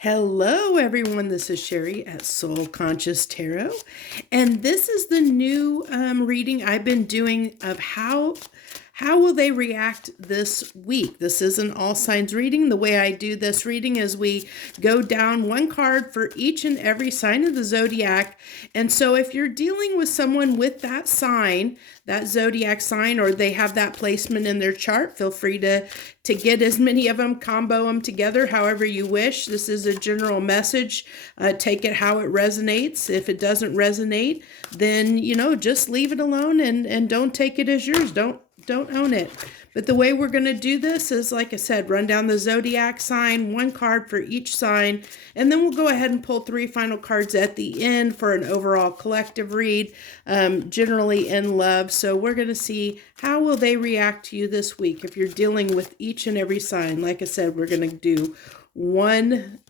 Hello, everyone. This is Sherry at Soul Conscious Tarot, and this is the new reading I've been doing of how will they react this week. This is an all signs reading. The way I do this reading is we go down one card for each and every sign of the zodiac, and so if you're dealing with someone with that sign, that zodiac sign, or they have that placement in their chart, feel free to get as many of them, combo them together however you wish. This is a general message. Take it how it resonates. If it doesn't resonate, then, just leave it alone and don't take it as yours. Don't own it. But the way we're going to do this is, like I said, run down the zodiac sign, one card for each sign, and then we'll go ahead and pull 3 final cards at the end for an overall collective read, generally in love. So we're going to see how will they react to you this week if you're dealing with each and every sign. Like I said, we're going to do one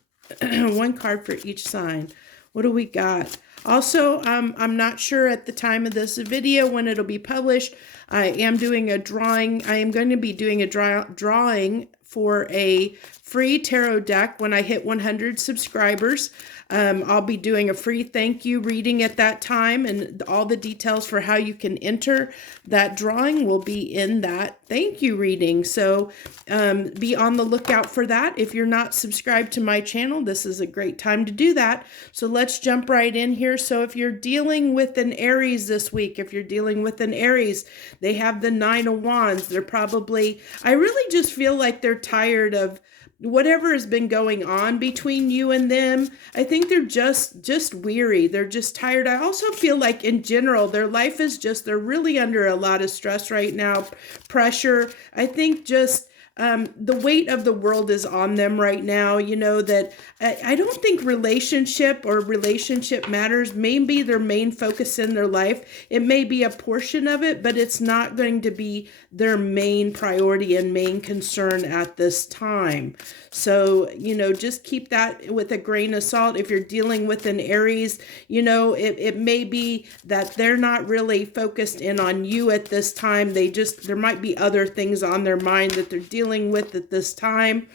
card for each sign. What do we got? Also, I'm not sure at the time of this video when it'll be published. I am doing a drawing. I am going to be doing a drawing for a free tarot deck when I hit 100 subscribers. I'll be doing a free thank you reading at that time, and all the details for how you can enter that drawing will be in that thank you reading. So be on the lookout for that. If you're not subscribed to my channel, this is a great time to do that. So let's jump right in here. So if you're dealing with an Aries this week, if you're dealing with an Aries, they have the 9 of Wands. They're probably, I really just feel like they're tired of whatever has been going on between you and them. I think they're just weary. They're just tired. I also feel like in general, their life is they're really under a lot of stress right now, pressure. I think just the weight of the world is on them right now. That I don't think relationship matters may be their main focus in their life. It may be a portion of it, but it's not going to be their main priority and main concern at this time. So, just keep that with a grain of salt. If you're dealing with an Aries, it may be that they're not really focused in on you at this time. There might be other things on their mind that they're dealing with at this time.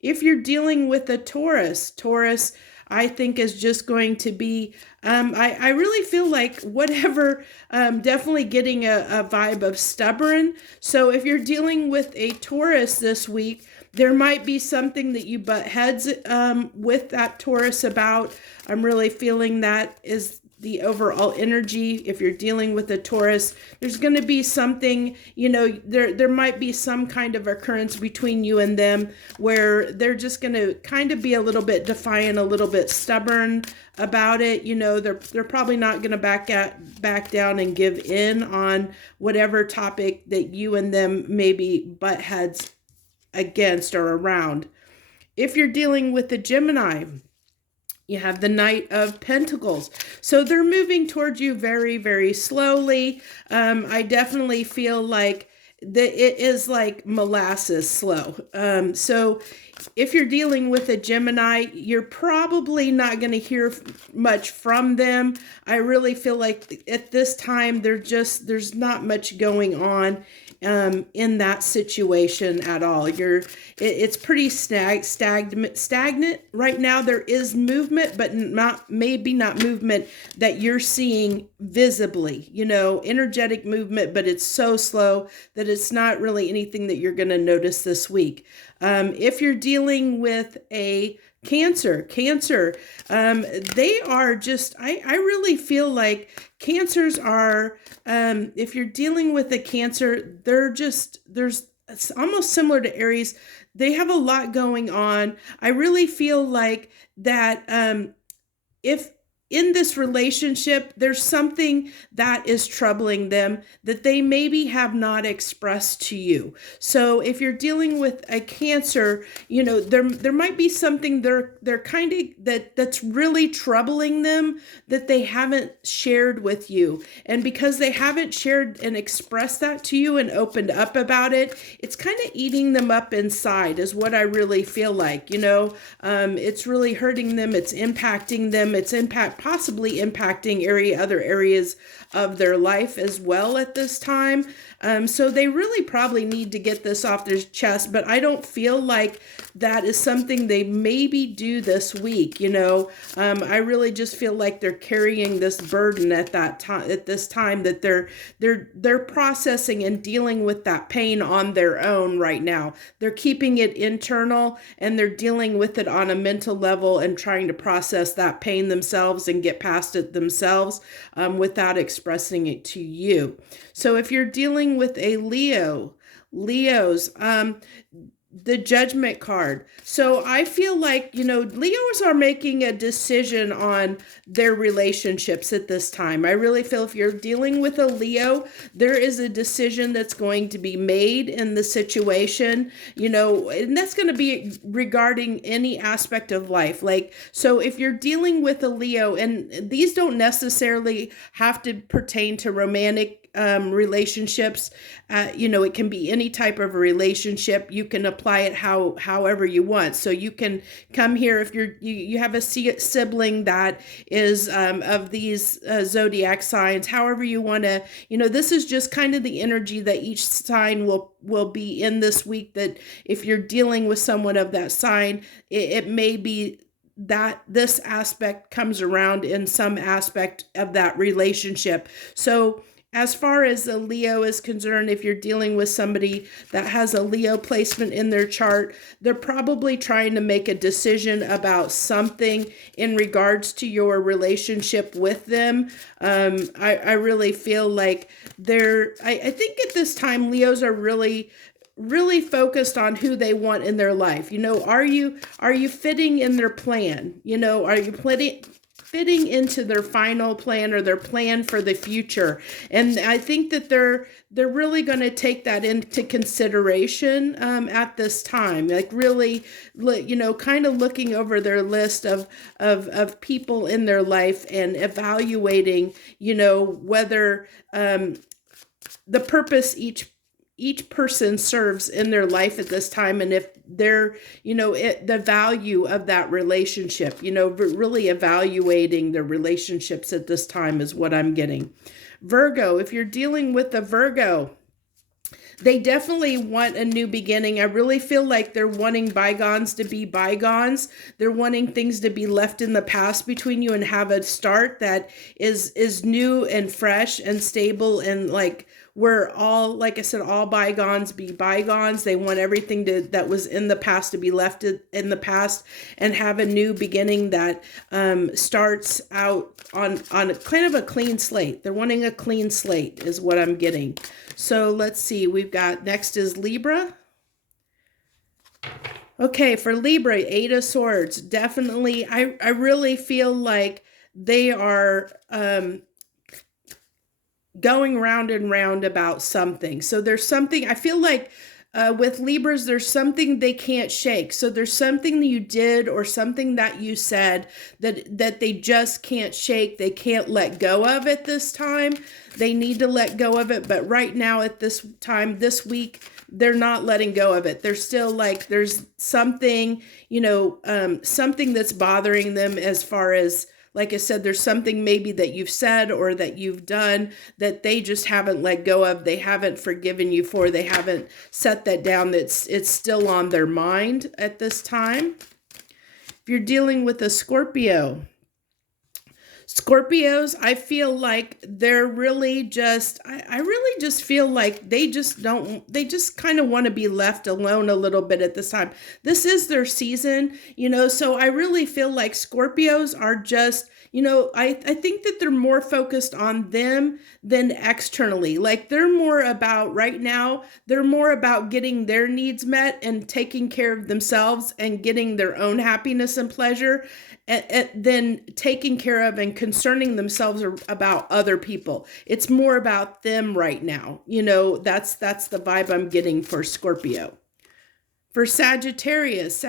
If you're dealing with a Taurus, I think is just going to be, I really feel like whatever, definitely getting a vibe of stubborn. So if you're dealing with a Taurus this week, there might be something that you butt heads with that Taurus about. I'm really feeling that is the overall energy. If you're dealing with a Taurus, there's going to be something, there might be some kind of occurrence between you and them where they're just going to kind of be a little bit defiant, a little bit stubborn about it. They're probably not going to back down and give in on whatever topic that you and them maybe butt heads against or around. If you're dealing with a Gemini, you have the Knight of Pentacles. So they're moving towards you very, very slowly. I definitely feel like it is like molasses slow. So if you're dealing with a Gemini, you're probably not going to hear much from them. I really feel like at this time, there's not much going on in that situation at all. It's pretty stagnant right now. There is movement, but maybe not movement that you're seeing visibly, energetic movement, but it's so slow that it's not really anything that you're going to notice this week. If you're dealing with a Cancer, they are just, I really feel like Cancers are, if you're dealing with a Cancer, it's almost similar to Aries. They have a lot going on. I really feel like that if in this relationship, there's something that is troubling them that they maybe have not expressed to you. So if you're dealing with a Cancer, there might be something they're kind of that's really troubling them that they haven't shared with you. And because they haven't shared and expressed that to you and opened up about it, it's kind of eating them up inside is what I really feel like. It's really hurting them. It's impacting them. It's possibly impacting other areas of their life as well at this time. So they really probably need to get this off their chest, but I don't feel like that is something they maybe do this week. I really just feel like they're carrying this burden at this time, that they're processing and dealing with that pain on their own right now. They're keeping it internal, and they're dealing with it on a mental level and trying to process that pain themselves and get past it themselves, without expressing it to you. So if you're dealing with a Leos, the Judgment card. So I feel like, Leos are making a decision on their relationships at this time. I really feel if you're dealing with a Leo, there is a decision that's going to be made in the situation, and that's going to be regarding any aspect of life. So if you're dealing with a Leo, and these don't necessarily have to pertain to romantic relationships, it can be any type of a relationship. You can apply it however you want. So you can come here if you have a sibling that is of these zodiac signs, however you want to, this is just kind of the energy that each sign will be in this week, that if you're dealing with someone of that sign, it may be that this aspect comes around in some aspect of that relationship. So as far as a Leo is concerned, if you're dealing with somebody that has a Leo placement in their chart, they're probably trying to make a decision about something in regards to your relationship with them. I really feel like I think at this time, Leos are really focused on who they want in their life. Are you fitting in their plan? Are you fitting into their final plan or their plan for the future? And I think that they're really going to take that into consideration at this time, like really, kind of looking over their list of people in their life and evaluating, whether the purpose each person serves in their life at this time, and if they're, the value of that relationship, really evaluating their relationships at this time is what I'm getting. Virgo, if you're dealing with a Virgo, they definitely want a new beginning. I really feel like they're wanting bygones to be bygones. They're wanting things to be left in the past between you and have a start that is new and fresh and stable, and where like I said, all bygones be bygones. They want everything that was in the past to be left in the past and have a new beginning that starts out on kind of a clean slate. They're wanting a clean slate is what I'm getting. So let's see. We've got next is Libra. Okay, for Libra, 8 of Swords. Definitely, I really feel like they are going round and round about something. So there's something, I feel like with Libras, there's something they can't shake. So there's something that you did or something that you said that they just can't shake. They can't let go of at this time. They need to let go of it. But right now at this time, this week, they're not letting go of it. They're still there's something, something that's bothering them as far as, like I said, there's something maybe that you've said or that you've done that they just haven't let go of. They haven't forgiven you for. They haven't set that down. It's still on their mind at this time. If you're dealing with a Scorpios, I feel like they're really just, I really just feel like they just kind of want to be left alone a little bit at this time. This is their season, so I really feel like Scorpios are just, I think that they're more focused on them than externally. They're more about, right now, they're more about getting their needs met and taking care of themselves and getting their own happiness and pleasure, than taking care of and concerning themselves about other people. It's more about them right now. That's the vibe I'm getting for Scorpio. For Sagittarius,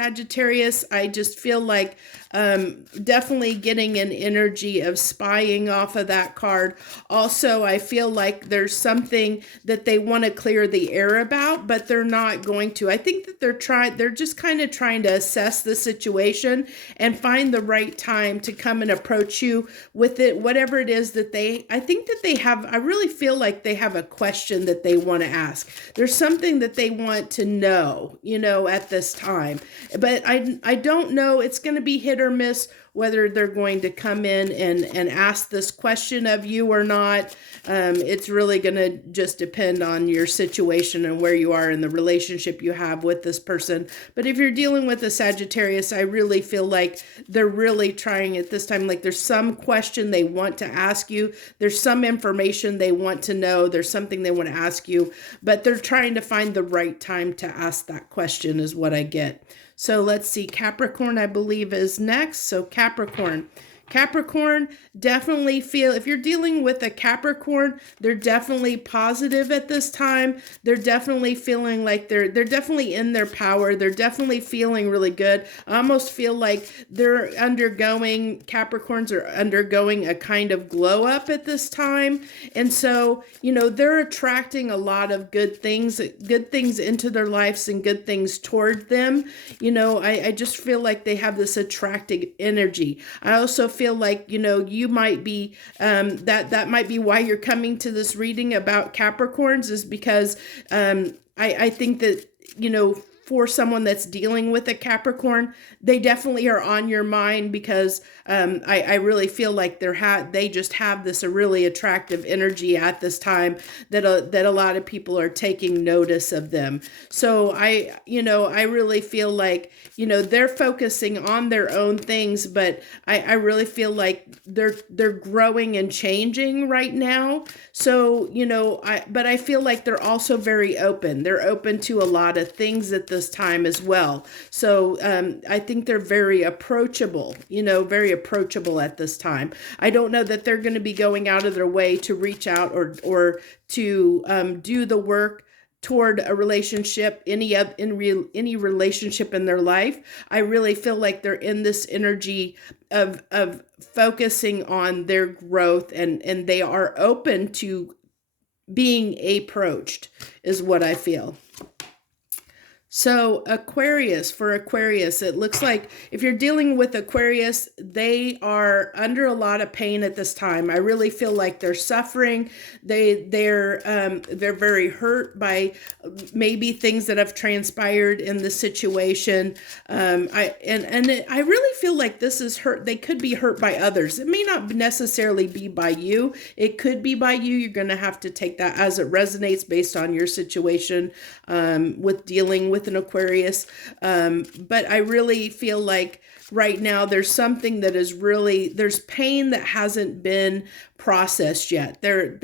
I just feel like definitely getting an energy of spying off of that card. Also, I feel like there's something that they want to clear the air about, but they're not going to. I think that they're just kind of trying to assess the situation and find the right time to come and approach you with it, whatever it is that I think that they have, I really feel like they have a question that they want to ask. There's something that they want to know, at this time. But I don't know, it's going to be hit or miss whether they're going to come in and ask this question of you or not. It's really going to just depend on your situation and where you are in the relationship you have with this person. But if you're dealing with a Sagittarius, I really feel like they're really trying at this time, like there's some question they want to ask you. There's some information they want to know. There's something they want to ask you, but they're trying to find the right time to ask that question is what I get. So let's see, Capricorn, I believe, is next. So Capricorn, definitely feel, if you're dealing with a Capricorn, they're definitely positive at this time. They're definitely feeling like they're definitely in their power. They're definitely feeling really good. I almost feel like Capricorns are undergoing a kind of glow up at this time. And so, they're attracting a lot of good things into their lives and good things toward them. I just feel like they have this attractive energy. I also feel like, you might be, that might be why you're coming to this reading about Capricorns, is because I think that, for someone that's dealing with a Capricorn, they definitely are on your mind because I really feel like they just have this a really attractive energy at this time that a lot of people are taking notice of them. So I really feel like, they're focusing on their own things, but I really feel like they're growing and changing right now. So, but I feel like they're also very open. They're open to a lot of things at this time as well. So I think they're very approachable, at this time. I don't know that they're going to be going out of their way to reach out or to do the work toward a relationship, any relationship in their life. I really feel like they're in this energy of focusing on their growth, and they are open to being approached, is what I feel. So for Aquarius, it looks like if you're dealing with Aquarius, they are under a lot of pain at this time. I really feel like they're suffering. They're very hurt by maybe things that have transpired in the situation. I really feel like this is hurt. They could be hurt by others. It may not necessarily be by you. It could be by you. You're going to have to take that as it resonates based on your situation with dealing with an Aquarius. But I really feel like right now there's something that is there's pain that hasn't been processed yet. They're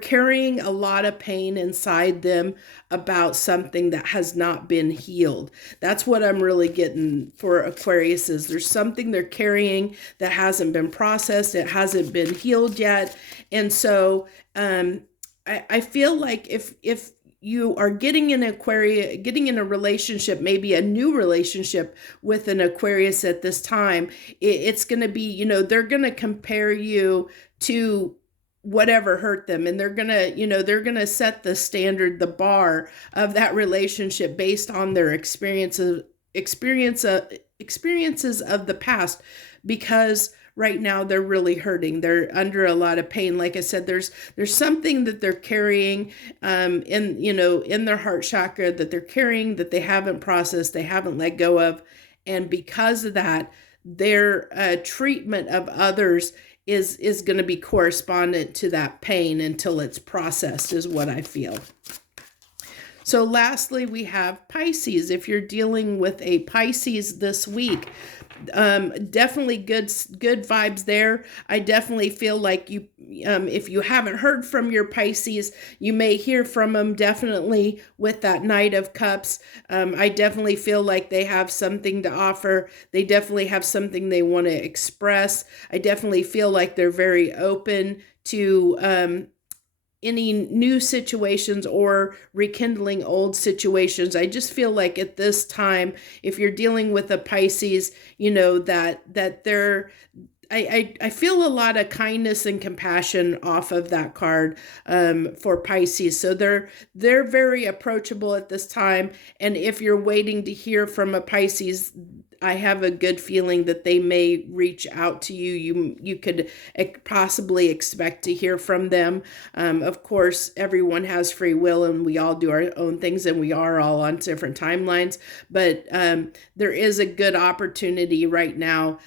carrying a lot of pain inside them about something that has not been healed. That's what I'm really getting for Aquarius, is there's something they're carrying that hasn't been processed. It hasn't been healed yet. And so I feel like if you are getting in a relationship, maybe a new relationship with an Aquarius at this time, it's going to be, they're going to compare you to whatever hurt them. And they're going to set the standard, the bar of that relationship based on their experiences of the past, because right now they're really hurting. They're under a lot of pain. Like I said, there's something that they're carrying in their heart chakra that they're carrying that they haven't processed, they haven't let go of. And because of that, their treatment of others is going to be correspondent to that pain until it's processed, is what I feel. So lastly, we have Pisces. If you're dealing with a Pisces this week, definitely good vibes there. I definitely feel like you, if you haven't heard from your Pisces, you may hear from them definitely with that Knight of Cups. I definitely feel like they have something to offer. They definitely have something they want to express. I definitely feel like they're very open to any new situations or rekindling old situations. I just feel like at this time, if you're dealing with a Pisces, that they're I feel a lot of kindness and compassion off of that card for Pisces. So they're very approachable at this time. And if you're waiting to hear from a Pisces, I have a good feeling that they may reach out to you. You could possibly expect to hear from them. Of course, everyone has free will and we all do our own things and we are all on different timelines. But there is a good opportunity right now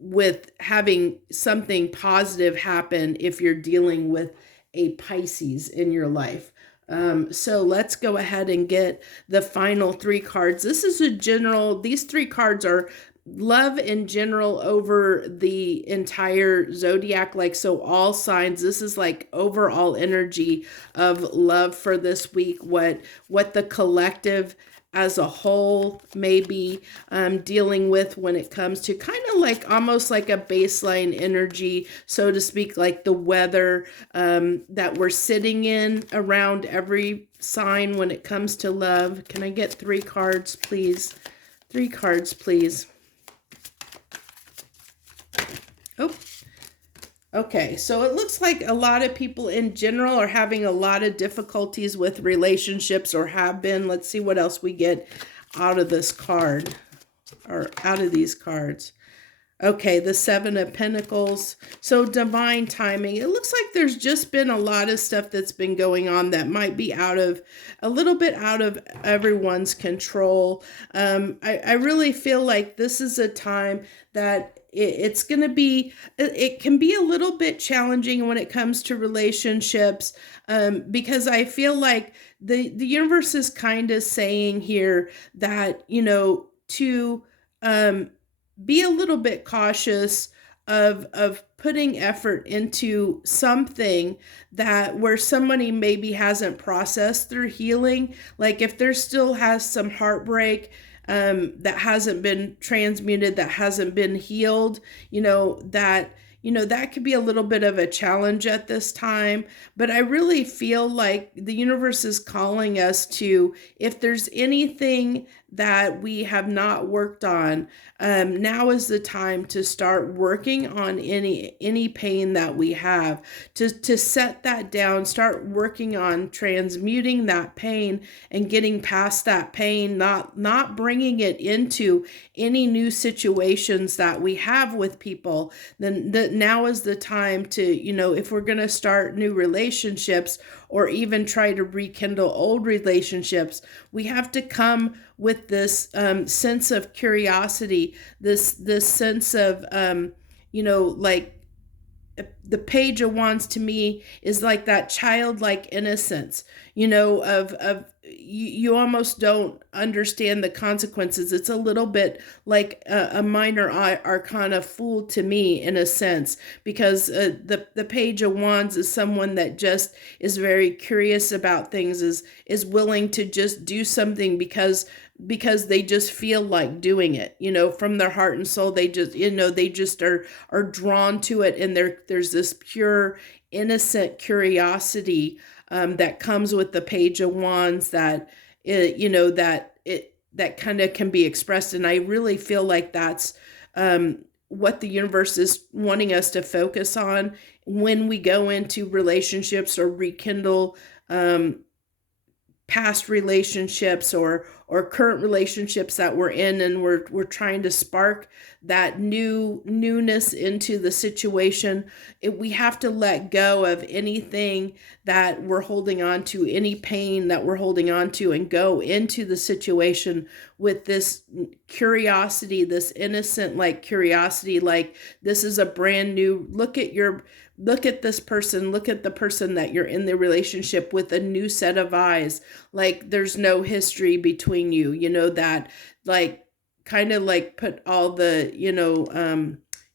with having something positive happen if you're dealing with a Pisces in your life. So let's go ahead and get the final 3 cards. This is these 3 cards are love in general over the entire zodiac. So all signs, this is like overall energy of love for this week, what the collective as a whole may be dealing with when it comes to kind of like almost like a baseline energy, so to speak, like the weather that we're sitting in around every sign when it comes to love. Can I get 3 cards, please? 3 cards, please. Oh, okay. So it looks like a lot of people in general are having a lot of difficulties with relationships or have been. Let's see what else we get out of this card or out of these cards. Okay, the 7 of Pentacles. So divine timing. It looks like there's just been a lot of stuff that's been going on that might be a little bit out of everyone's control. I really feel like this is a time that it's going to be, it can be a little bit challenging when it comes to relationships because I feel like the universe is kind of saying here that, to be a little bit cautious of putting effort into something that where somebody maybe hasn't processed their healing. Like if there still has some heartbreak that hasn't been transmuted, that hasn't been healed, that could be a little bit of a challenge at this time. But I really feel like the universe is calling us to, if there's anything that we have not worked on, now is the time to start working on any pain that we have, to set that down, start working on transmuting that pain and getting past that pain, not bringing it into any new situations that we have with people. Then now is the time to, if we're going to start new relationships or even try to rekindle old relationships, we have to come with this sense of curiosity, this sense of, like the Page of Wands to me is like that childlike innocence, of you almost don't understand the consequences. It's a little bit like a minor arcana fool to me in a sense, because the Page of Wands is someone that just is very curious about things, is willing to just do something because they just feel like doing it, from their heart and soul. They just, they just are drawn to it. And there's this pure, innocent curiosity that comes with the Page of Wands that, that kind of can be expressed. And I really feel like that's what the universe is wanting us to focus on when we go into relationships or rekindle past relationships or current relationships that we're in, and we're trying to spark that newness into the situation. We have to let go of anything that we're holding on to, any pain that we're holding on to, and go into the situation with this curiosity, this innocent like curiosity, like this is a brand new look at this person, look at the person that you're in the relationship with, a new set of eyes. Like there's no history between you, that like kind of like put all the,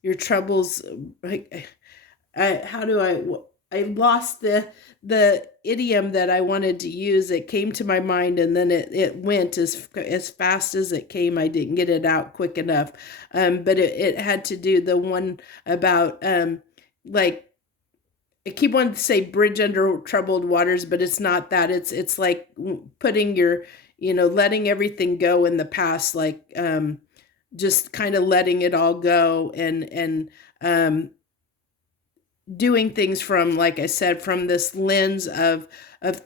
your troubles, like, I lost the idiom that I wanted to use. It came to my mind and then it went as fast as it came. I didn't get it out quick enough. But it had to do the one about, like, I keep wanting to say bridge under troubled waters, but it's not that. It's like putting your, letting everything go in the past, like just kind of letting it all go, and doing things from, like I said, from this lens of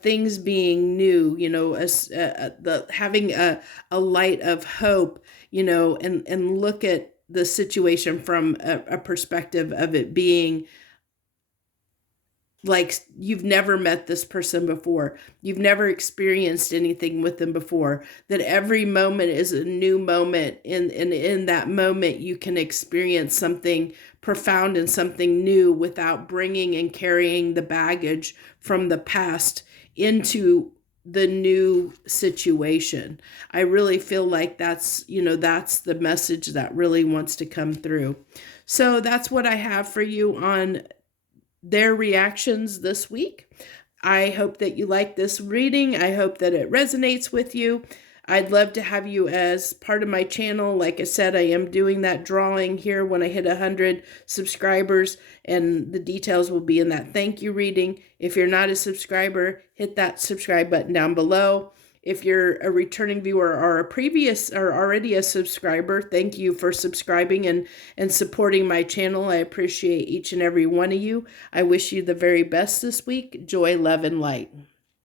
things being new, as the having a light of hope, and look at the situation from a perspective of it being like you've never met this person before. You've never experienced anything with them before. That every moment is a new moment. And in that moment, you can experience something profound and something new without bringing and carrying the baggage from the past into the new situation. I really feel like that's the message that really wants to come through. So that's what I have for you on their reactions this week. I hope that you like this reading. I hope that it resonates with you. I'd love to have you as part of my channel. Like I said, I am doing that drawing here when I hit 100 subscribers, and the details will be in that thank you reading. If you're not a subscriber, hit that subscribe button down below. If you're a returning viewer or already a subscriber, thank you for subscribing and supporting my channel. I appreciate each and every one of you. I wish you the very best this week. Joy, love, and light.